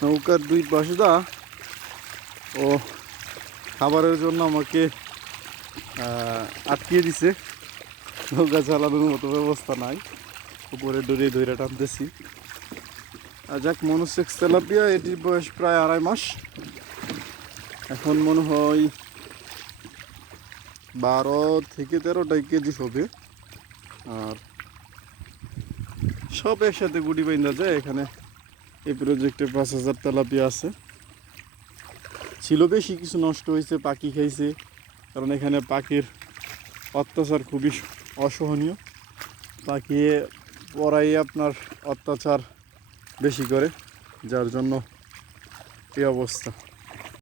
নৌকার দুই পাশটা ও খাবারের জন্য আমাকে আটকিয়ে দিছে। নৌকা চালানোর মতো ব্যবস্থা নাই, উপরে দড়িয়ে ধরে টানতেছি। যাক, মনোসেক্স তেলাপিয়া, এটির বয়স প্রায় 2.5 মাস। এখন মনে হয় 12 থেকে 13টা কেজি হবে। আর সব একসাথে গুটি বাইন্দা যায়। এখানে এই প্রজেক্টে 5,000 তেলাপিয়া আছে। ছিল বেশি, কিছু নষ্ট হয়েছে, পাখি খাইছে। কারণ এখানে পাখির অত্যাচার খুবই অসহনীয়। পাখি পরাই আপনার অত্যাচার বেশি করে, যার জন্য এই অবস্থা।